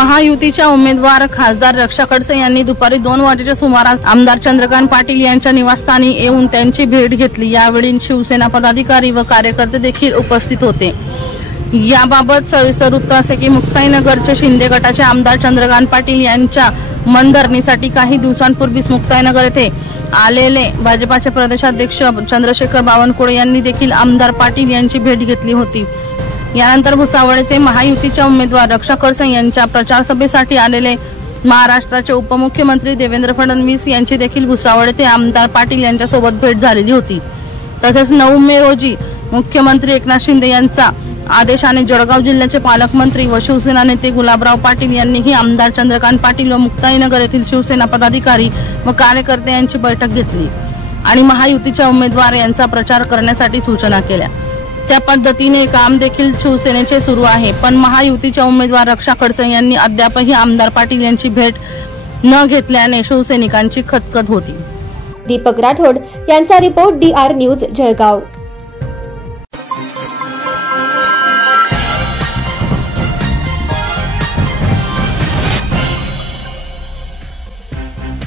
महायुतीच्या उमेदवार खासदार रक्षा खडसे यांनी दुपारी 2 वाजेच्या सुमारास आमदार चंद्रकांत पाटील यांच्या निवासस्थानी येऊन त्यांची भेट घेतली। यावेळी शिवसेना पदाधिकारी व कार्यकर्ते देखील उपस्थित होते। याबाबत सविस्तर वृत्त असे की मुक्ताईनगरचे शिंदे गटाचे आमदार चंद्रकांत पाटील यांच्या मनधरणीसाठी काही दिवसांपूर्वीच मुक्ताईनगर येथे आलेले भाजपाचे प्रदेशाध्यक्ष चंद्रशेखर बावनकुळे यांनी देखील आमदार पाटील यांची भेट घेतली होती। यानंतर भुसावळ येथे महायुतीच्या उमेदवार रक्षा खडसे यांच्या प्रचार सभेसाठी आलेले महाराष्ट्राचे उपमुख्यमंत्री देवेंद्र फडणवीस यांची देखील भुसावळ येथे आमदार पाटील यांच्यासोबत भेट झालेली होती। तसेच 9 मे रोजी मुख्यमंत्री एकनाथ शिंदे यांचा आदेशाने जळगाव जिल्ह्याचे पालकमंत्री व शिवसेना नेते गुलाबराव पाटील यांनीही आमदार चंद्रकांत पाटील व मुक्ताईनगर येथील शिवसेना पदाधिकारी व कार्यकर्ते यांची बैठक घेतली आणि महायुतीच्या उमेदवार यांचा प्रचार करण्यासाठी सूचना केल्या। त्या पद्धतीने काम देखील शिवसेनेचे सुरू आहे, पण महायुतीच्या उमेदवार रक्षा खडसे यांनी अद्यापही आमदार पाटील यांची भेट न घेतल्याने शिवसैनिकांची खतखत होती। दीपक राठोड यांचा रिपोर्ट DR न्यूज जळगाव।